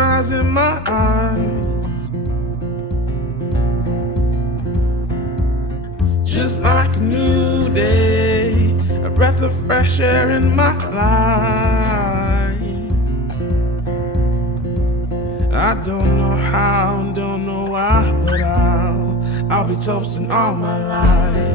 sunrise in my eyes. Just like a new day, a breath of fresh air in my life. I don't know how, don't know why, but I'll be toasting all my life.